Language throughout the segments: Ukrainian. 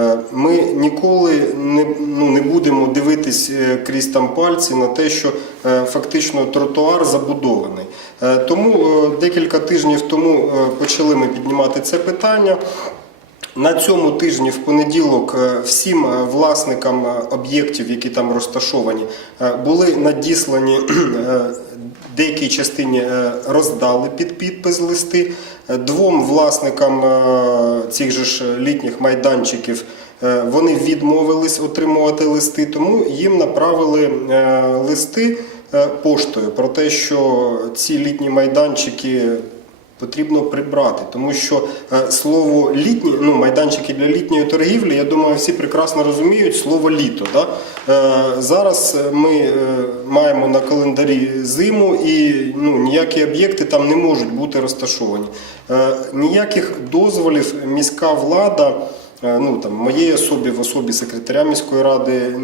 Е, Ми ніколи не, ну, не будемо дивитись е, крізь там пальці на те, що е, фактично тротуар забудований. Тому декілька тижнів тому почали ми піднімати це питання. На цьому тижні в понеділок е, всім е, власникам е, об'єктів, які там розташовані, були надіслані деякій частині роздали під підпис листи. Двом власникам цих же ж літніх майданчиків вони відмовились отримувати листи, тому їм направили листи поштою про те, що ці літні майданчики потрібно прибрати, тому що е, слово літні, ну майданчики для літньої торгівлі, я думаю, всі прекрасно розуміють слово літо. Да? Е, зараз ми е, маємо на календарі зиму, і ну, ніякі об'єкти там не можуть бути розташовані. Ніяких дозволів міська влада. Ну там моєї особі в особі секретаря міської ради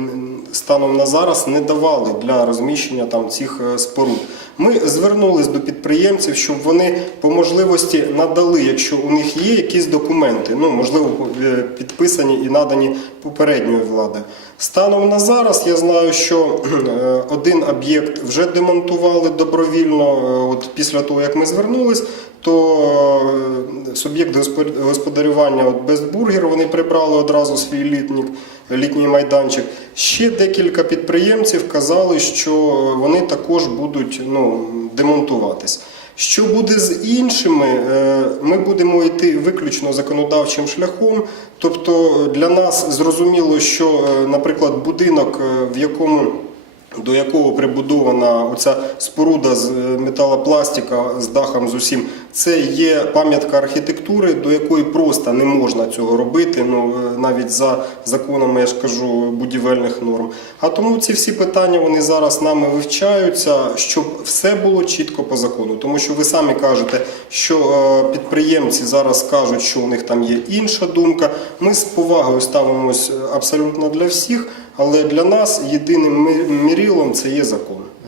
станом на зараз не давали для розміщення там цих е, споруд. Ми звернулись до підприємців, щоб вони по можливості надали, якщо у них є якісь документи, ну можливо е, підписані і надані попередньою владою. Станом на зараз я знаю, що е, один об'єкт вже демонтували добровільно. е, От після того як ми звернулись, то е, суб'єкт господарювання от Бестбургер вони прибрали одразу свій літнік, літній майданчик. Ще декілька підприємців казали, що вони також будуть ну, демонтуватись. Що буде з іншими, е, ми будемо йти виключно законодавчим шляхом. Тобто для нас зрозуміло, що, е, наприклад, будинок, е, в якому до якого прибудована оця споруда з е, металопластика з дахом з усім, це є пам'ятка архітектури, до якої просто не можна цього робити, ну е, навіть за законами, я ж кажу, будівельних норм. А тому ці всі питання вони зараз нами вивчаються, щоб все було чітко по закону. Тому що ви самі кажете, що е, підприємці зараз кажуть, що у них там є інша думка. Ми з повагою ставимось абсолютно для всіх. Але для нас єдиним мірілом це є закон.